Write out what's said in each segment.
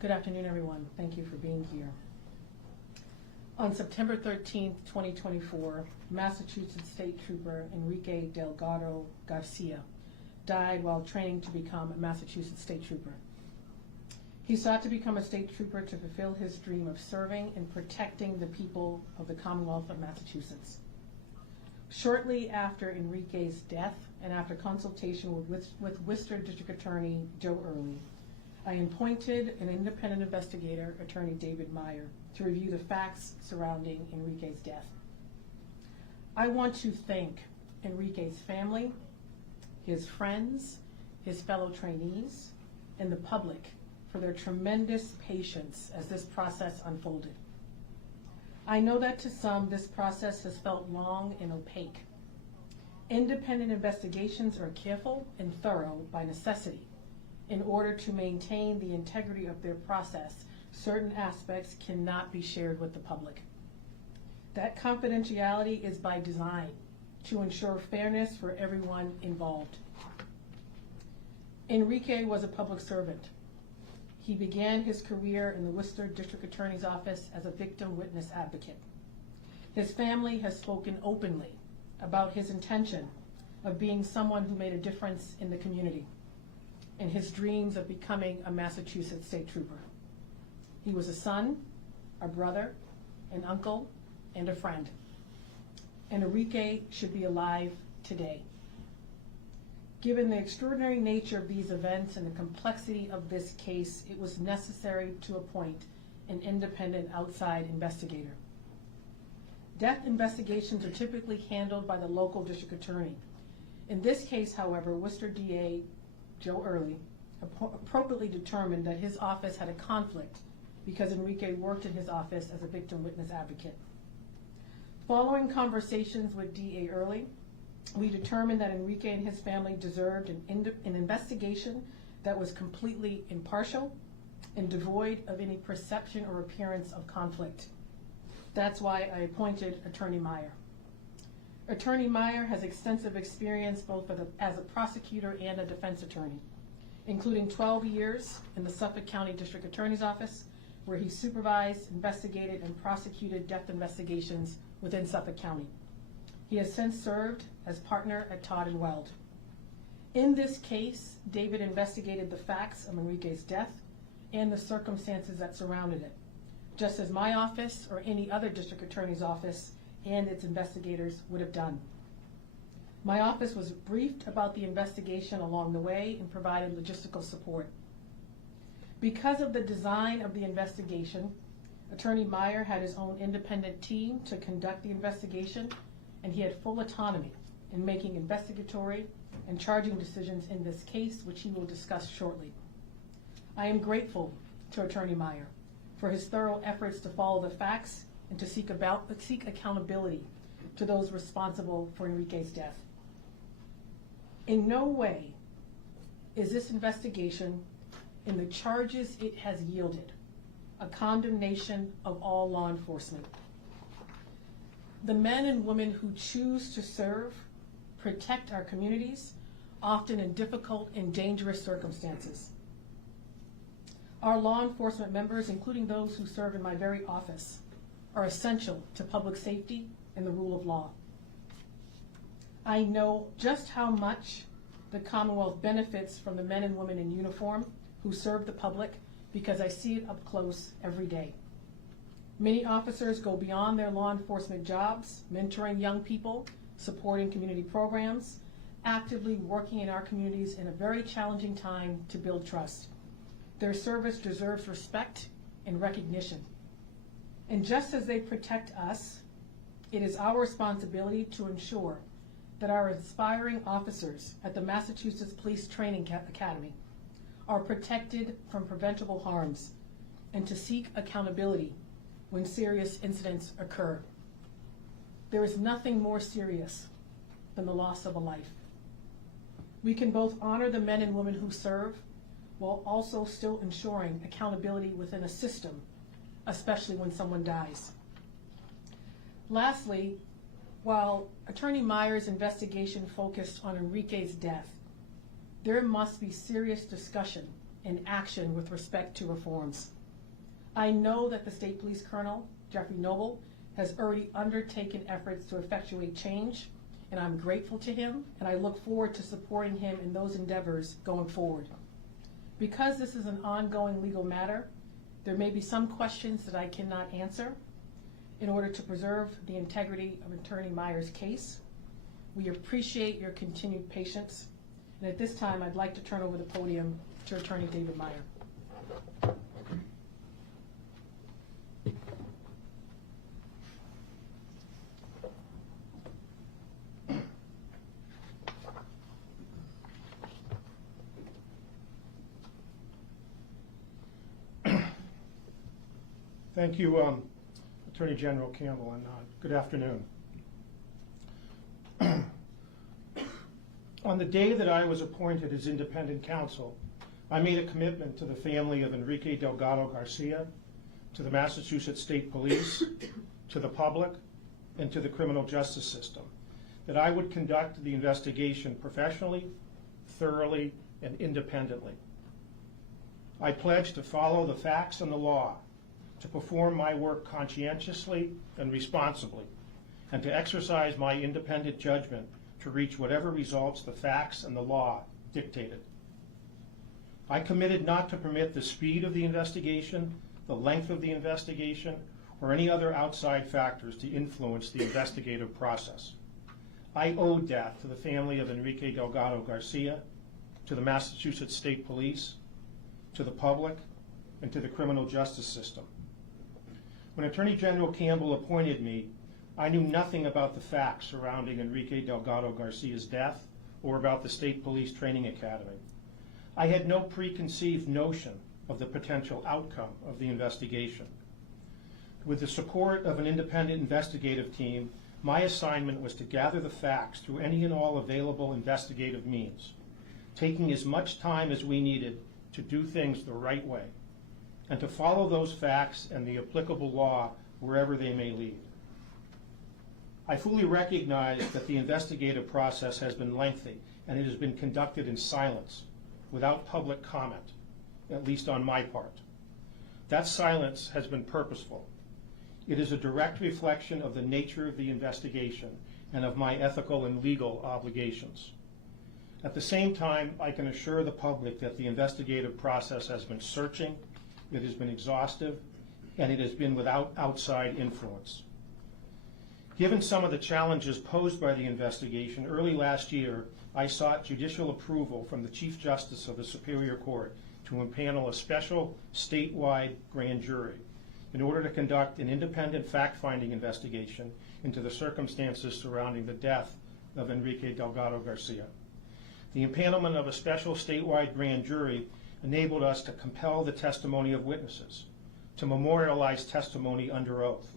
Good afternoon, everyone. Thank you for being here. On September 13th, 2024, Massachusetts State Trooper Enrique Delgado Garcia died while training to become a Massachusetts State Trooper. He sought to become a state trooper to fulfill his dream of serving and protecting the people of the Commonwealth of Massachusetts. Shortly after Enrique's death and after consultation with Worcester District Attorney Joe Early, I appointed an independent investigator, Attorney David Meyer, to review the facts surrounding Enrique's death. I want to thank Enrique's family, his friends, his fellow trainees, and the public for their tremendous patience as this process unfolded. I know that to some, this process has felt long and opaque. Independent investigations are careful and thorough by necessity. In order to maintain the integrity of their process, certain aspects cannot be shared with the public. That confidentiality is by design to ensure fairness for everyone involved. Enrique was a public servant. He began his career in the Worcester District Attorney's Office as a victim witness advocate. His family has spoken openly about his intention of being someone who made a difference in the community and his dreams of becoming a Massachusetts State Trooper. He was a son, a brother, an uncle, and a friend. And Enrique should be alive today. Given the extraordinary nature of these events and the complexity of this case, it was necessary to appoint an independent outside investigator. Death investigations are typically handled by the local district attorney. In this case, however, Worcester DA Joe Early appropriately determined that his office had a conflict because Enrique worked in his office as a victim witness advocate. Following conversations with DA Early, we determined that Enrique and his family deserved an investigation that was completely impartial and devoid of any perception or appearance of conflict. That's why I appointed Attorney Meyer. Attorney Meyer has extensive experience both as a prosecutor and a defense attorney, including 12 years in the Suffolk County District Attorney's Office, where he supervised, investigated, and prosecuted death investigations within Suffolk County. He has since served as partner at Todd & Weld. In this case, David investigated the facts of Enrique's death and the circumstances that surrounded it, just as my office or any other district attorney's office and its investigators would have done. My office was briefed about the investigation along the way and provided logistical support. Because of the design of the investigation, Attorney Meyer had his own independent team to conduct the investigation, and he had full autonomy in making investigatory and charging decisions in this case, which he will discuss shortly. I am grateful to Attorney Meyer for his thorough efforts to follow the facts and to seek accountability to those responsible for Enrique's death. In no way is this investigation and the charges it has yielded a condemnation of all law enforcement. The men and women who choose to serve, protect our communities, often in difficult and dangerous circumstances. Our law enforcement members, including those who serve in my very office, are essential to public safety and the rule of law. I know just how much the Commonwealth benefits from the men and women in uniform who serve the public because I see it up close every day. Many officers go beyond their law enforcement jobs, mentoring young people, supporting community programs, actively working in our communities in a very challenging time to build trust. Their service deserves respect and recognition. And just as they protect us, it is our responsibility to ensure that our aspiring officers at the Massachusetts Police Training Academy are protected from preventable harms and to seek accountability when serious incidents occur. There is nothing more serious than the loss of a life. We can both honor the men and women who serve while also still ensuring accountability within a system, especially when someone dies. Lastly, while Attorney Meyer's investigation focused on Enrique's death, there must be serious discussion and action with respect to reforms. I know that the State Police Colonel, Jeffrey Noble, has already undertaken efforts to effectuate change, and I'm grateful to him, and I look forward to supporting him in those endeavors going forward. Because this is an ongoing legal matter, there may be some questions that I cannot answer. In order to preserve the integrity of Attorney Meyer's case, we appreciate your continued patience, and at this time, I'd like to turn over the podium to Attorney David Meyer. Thank you, Attorney General Campbell, and good afternoon. On the day that I was appointed as independent counsel, I made a commitment to the family of Enrique Delgado Garcia, to the Massachusetts State Police, to the public, and to the criminal justice system, that I would conduct the investigation professionally, thoroughly, and independently. I pledged to follow the facts and the law, to perform my work conscientiously and responsibly, and to exercise my independent judgment to reach whatever results the facts and the law dictated. I committed not to permit the speed of the investigation, the length of the investigation, or any other outside factors to influence the investigative process. I owed that to the family of Enrique Delgado Garcia, to the Massachusetts State Police, to the public, and to the criminal justice system. When Attorney General Campbell appointed me, I knew nothing about the facts surrounding Enrique Delgado Garcia's death or about the State Police Training Academy. I had no preconceived notion of the potential outcome of the investigation. With the support of an independent investigative team, my assignment was to gather the facts through any and all available investigative means, taking as much time as we needed to do things the right way, and to follow those facts and the applicable law wherever they may lead. I fully recognize that the investigative process has been lengthy and it has been conducted in silence, without public comment, at least on my part. That silence has been purposeful. It is a direct reflection of the nature of the investigation and of my ethical and legal obligations. At the same time, I can assure the public that the investigative process has been searching, it has been exhaustive, and it has been without outside influence. Given some of the challenges posed by the investigation, early last year, I sought judicial approval from the Chief Justice of the Superior Court to impanel a special statewide grand jury in order to conduct an independent fact-finding investigation into the circumstances surrounding the death of Enrique Delgado Garcia. The impanelment of a special statewide grand jury enabled us to compel the testimony of witnesses, to memorialize testimony under oath,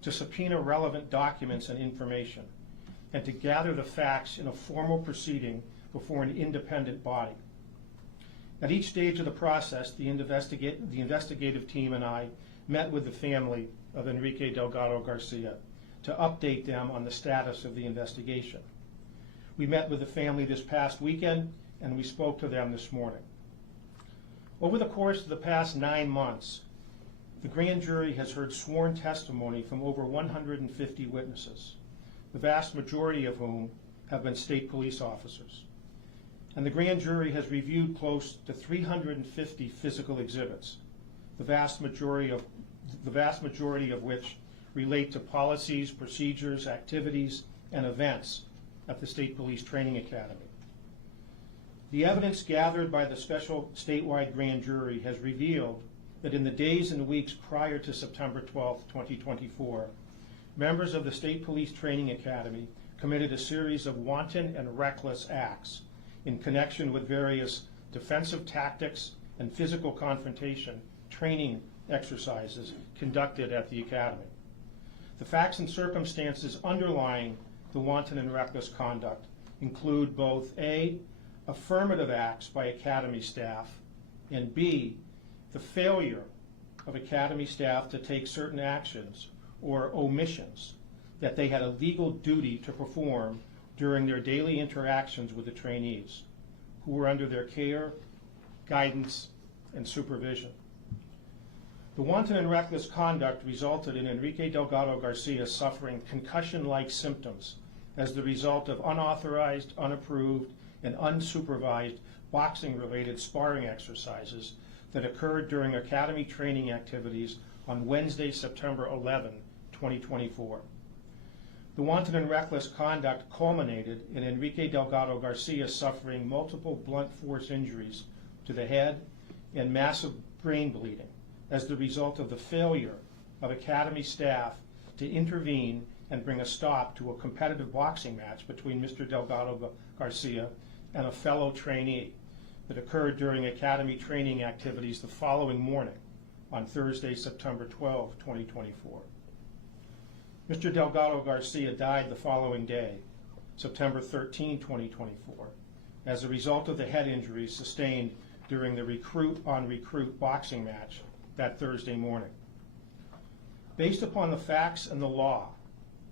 to subpoena relevant documents and information, and to gather the facts in a formal proceeding before an independent body. At each stage of the process, the investigative team and I met with the family of Enrique Delgado Garcia to update them on the status of the investigation. We met with the family this past weekend, and we spoke to them this morning. Over the course of the past 9 months, the grand jury has heard sworn testimony from over 150 witnesses, the vast majority of whom have been state police officers. And the grand jury has reviewed close to 350 physical exhibits, the vast majority of which relate to policies, procedures, activities, and events at the State Police Training Academy. The evidence gathered by the special statewide grand jury has revealed that in the days and weeks prior to September 12, 2024, members of the State Police Training Academy committed a series of wanton and reckless acts in connection with various defensive tactics and physical confrontation training exercises conducted at the Academy. The facts and circumstances underlying the wanton and reckless conduct include both A, affirmative acts by Academy staff, and B, the failure of Academy staff to take certain actions or omissions that they had a legal duty to perform during their daily interactions with the trainees, who were under their care, guidance, and supervision. The wanton and reckless conduct resulted in Enrique Delgado Garcia suffering concussion-like symptoms as the result of unauthorized, unapproved, and unsupervised boxing-related sparring exercises that occurred during academy training activities on Wednesday, September 11, 2024. The wanton and reckless conduct culminated in Enrique Delgado Garcia suffering multiple blunt force injuries to the head and massive brain bleeding as the result of the failure of academy staff to intervene and bring a stop to a competitive boxing match between Mr. Delgado Garcia and a fellow trainee that occurred during academy training activities the following morning on Thursday, September 12, 2024. Mr. Delgado Garcia died the following day, September 13, 2024, as a result of the head injuries sustained during the recruit-on-recruit boxing match that Thursday morning. Based upon the facts and the law,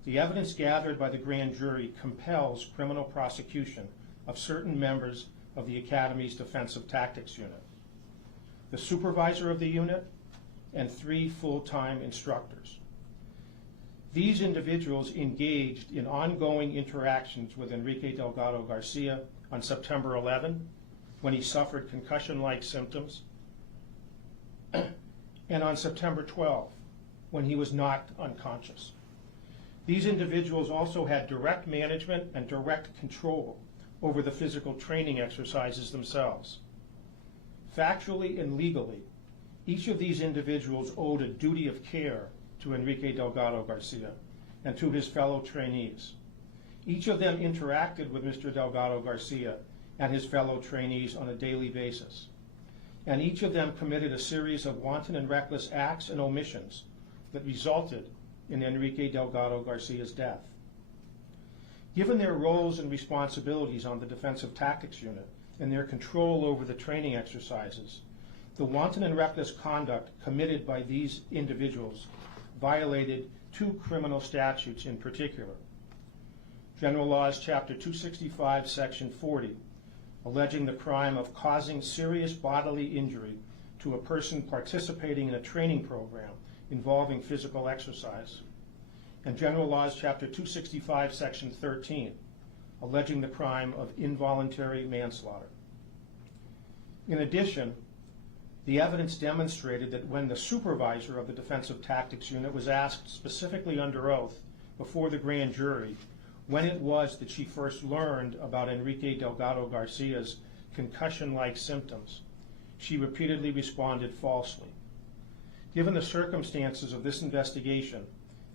the evidence gathered by the grand jury compels criminal prosecution of certain members of the Academy's Defensive Tactics Unit, the supervisor of the unit, and 3 full-time instructors. These individuals engaged in ongoing interactions with Enrique Delgado Garcia on September 11, when he suffered concussion-like symptoms, and on September 12, when he was knocked unconscious. These individuals also had direct management and direct control over the physical training exercises themselves. Factually and legally, each of these individuals owed a duty of care to Enrique Delgado Garcia and to his fellow trainees. Each of them interacted with Mr. Delgado Garcia and his fellow trainees on a daily basis. And each of them committed a series of wanton and reckless acts and omissions that resulted in Enrique Delgado Garcia's death. Given their roles and responsibilities on the Defensive Tactics Unit and their control over the training exercises, the wanton and reckless conduct committed by these individuals violated 2 criminal statutes in particular. General Laws, Chapter 265, Section 40, alleging the crime of causing serious bodily injury to a person participating in a training program involving physical exercise, and General Laws, Chapter 265, Section 13, alleging the crime of involuntary manslaughter. In addition, the evidence demonstrated that when the supervisor of the Defensive Tactics Unit was asked specifically under oath before the grand jury when it was that she first learned about Enrique Delgado Garcia's concussion-like symptoms, she repeatedly responded falsely. Given the circumstances of this investigation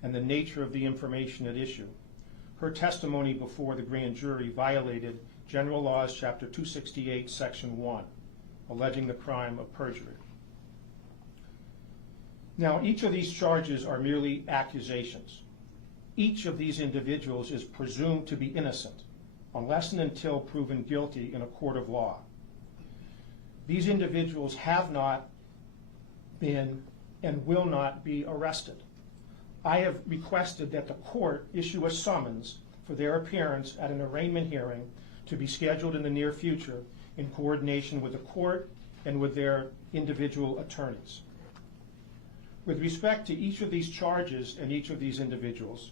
and the nature of the information at issue, her testimony before the grand jury violated General Laws, Chapter 268, Section 1, alleging the crime of perjury. Now, each of these charges are merely accusations. Each of these individuals is presumed to be innocent unless and until proven guilty in a court of law. These individuals have not been and will not be arrested. I have requested that the court issue a summons for their appearance at an arraignment hearing to be scheduled in the near future in coordination with the court and with their individual attorneys. With respect to each of these charges and each of these individuals,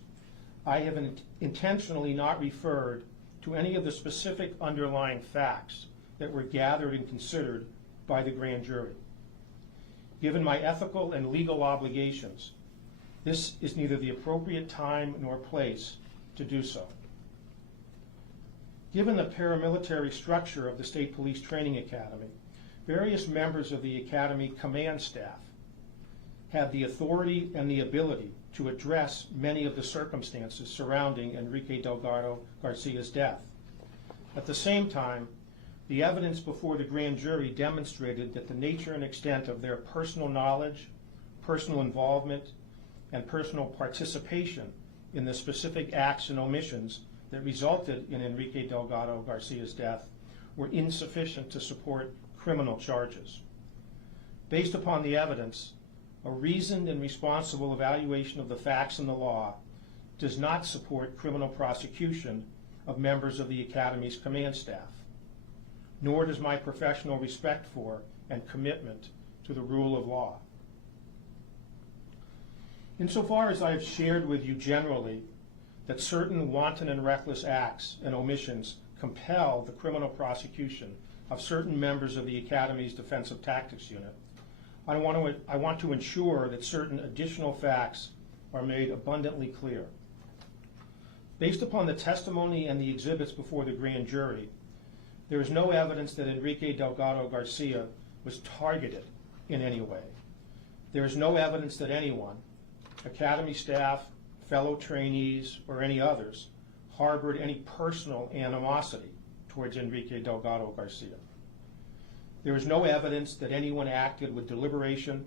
I have intentionally not referred to any of the specific underlying facts that were gathered and considered by the grand jury. Given my ethical and legal obligations, this is neither the appropriate time nor place to do so. Given the paramilitary structure of the State Police Training Academy, various members of the Academy command staff have the authority and the ability to address many of the circumstances surrounding Enrique Delgado Garcia's death. At the same time, the evidence before the grand jury demonstrated that the nature and extent of their personal knowledge, personal involvement, and personal participation in the specific acts and omissions that resulted in Enrique Delgado Garcia's death were insufficient to support criminal charges. Based upon the evidence, a reasoned and responsible evaluation of the facts and the law does not support criminal prosecution of members of the Academy's command staff, nor does my professional respect for and commitment to the rule of law. Insofar as I have shared with you generally that certain wanton and reckless acts and omissions compel the criminal prosecution of certain members of the Academy's Defensive Tactics Unit, I want to ensure that certain additional facts are made abundantly clear. Based upon the testimony and the exhibits before the grand jury, there is no evidence that Enrique Delgado Garcia was targeted in any way. There is no evidence that anyone, Academy staff, fellow trainees, or any others, harbored any personal animosity towards Enrique Delgado Garcia. There is no evidence that anyone acted with deliberation,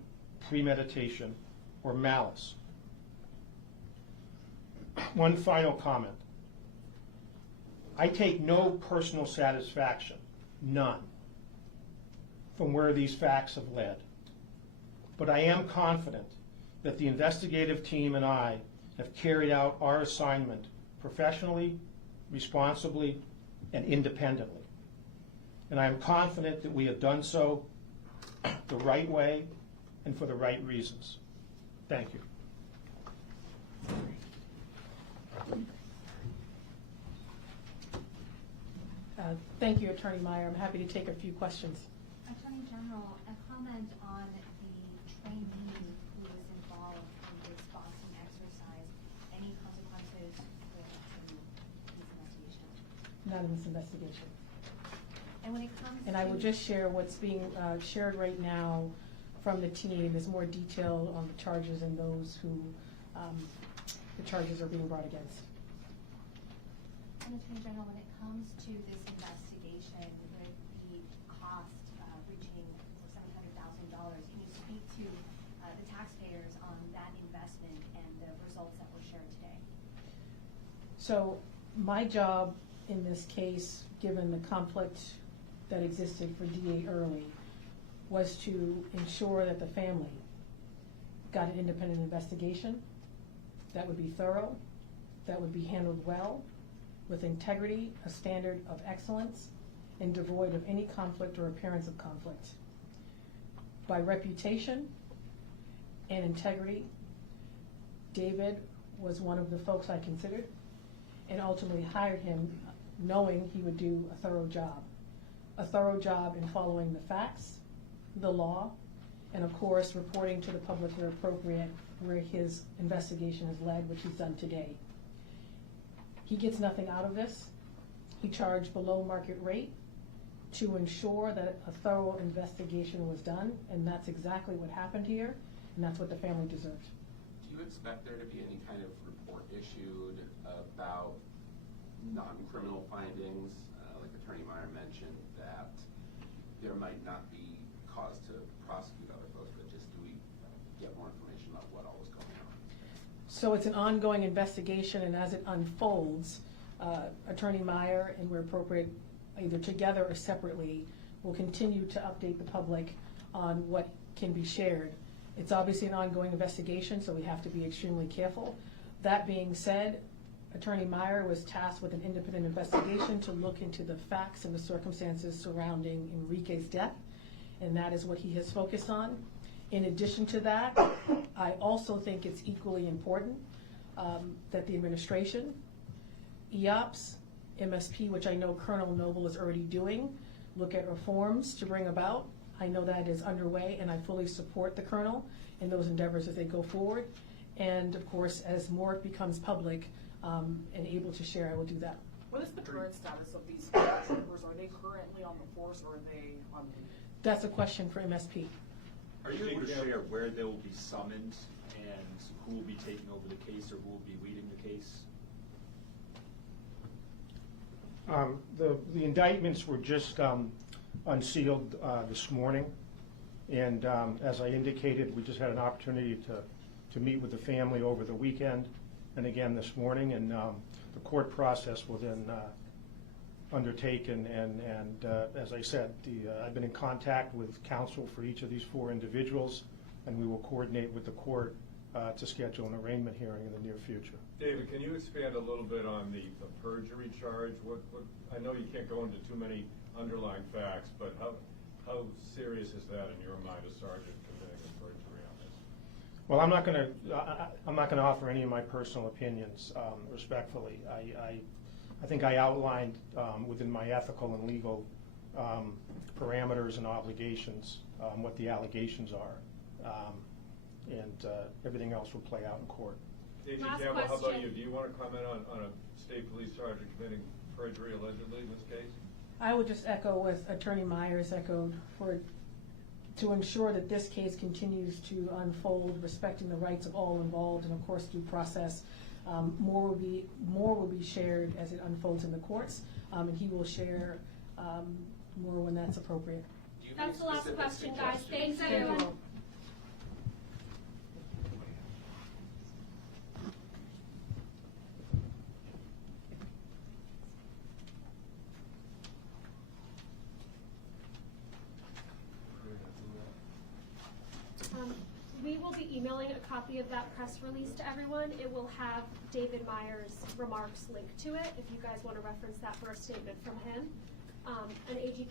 premeditation, or malice. One final comment. I take no personal satisfaction, none, from where these facts have led. But I am confident that the investigative team and I have carried out our assignment professionally, responsibly, and independently. And I am confident that we have done so the right way and for the right reasons. Thank you. Thank you, Attorney Meyer. I'm happy to take a few questions. Attorney General, a comment on the trainee who was involved in this boxing exercise. Any consequences with this investigation? Not in this investigation. And when it comes And to... I will just share what's being shared right now from the team. There's more detail on the charges and those who the charges are being brought against. And Attorney General, when it comes to this investigation with the cost reaching $700,000, can you speak to the taxpayers on that investment and the results that were shared today? So my job in this case, given the conflict that existed for DA Early, was to ensure that the family got an independent investigation that would be thorough, that would be handled well, with integrity, a standard of excellence, and devoid of any conflict or appearance of conflict. By reputation and integrity, David was one of the folks I considered and ultimately hired him knowing he would do a thorough job. A thorough job in following the facts, the law, and of course reporting to the public where appropriate where his investigation has led, which he's done today. He gets nothing out of this. He charged below market rate to ensure that a thorough investigation was done, and that's exactly what happened here, and that's what the family deserved. Do you expect there to be any kind of report issued about non-criminal findings? Like Attorney Meyer mentioned, that there might not be cause to prosecute other folks, but just do we get more information about what all was going on? So it's an ongoing investigation, and as it unfolds, Attorney Meyer, and where appropriate, either together or separately, will continue to update the public on what can be shared. It's obviously an ongoing investigation, so we have to be extremely careful. That being said, Attorney Meyer was tasked with an independent investigation to look into the facts and the circumstances surrounding Enrique's death, and that is what he has focused on. In addition to that, I also think it's equally important that the administration, EOPS, MSP, which I know Colonel Noble is already doing, look at reforms to bring about. I know that is underway, and I fully support the Colonel in those endeavors as they go forward. And of course, as more becomes public and able to share, I will do that. What is the current status of these members? Are they currently on the force, or are they on leave? That's a question for MSP. Are you able to share where they will be summoned and who will be taking over the case or who will be leading the case? The indictments were just unsealed this morning, and as I indicated, we just had an opportunity to meet with the family over the weekend and again this morning, and the court process will then undertake, and as I said, I've been in contact with counsel for each of these four individuals, and we will coordinate with the court to schedule an arraignment hearing in the near future. David, can you expand a little bit on the perjury charge? What I know you can't go into too many underlying facts, but how serious is that in your mind, a sergeant committing a perjury on this? Well, I'm not gonna offer any of my personal opinions, respectfully. I think I outlined, within my ethical and legal, parameters and obligations, what the allegations are. And everything else will play out in court. A.G. Last Campbell, how about question. you? Do you want to comment on a state police sergeant committing perjury allegedly in this case? I would just echo what Attorney Myers echoed to ensure that this case continues to unfold, respecting the rights of all involved, and of course due process. More will be shared as it unfolds in the courts, and he will share more when that's appropriate. Do you have That's the any last specific question, guys. suggestions? Thanks, everyone. We will be emailing a copy of that press release to everyone. It will have David Myers' remarks linked to it, if you guys want to reference that for a statement from him. And AG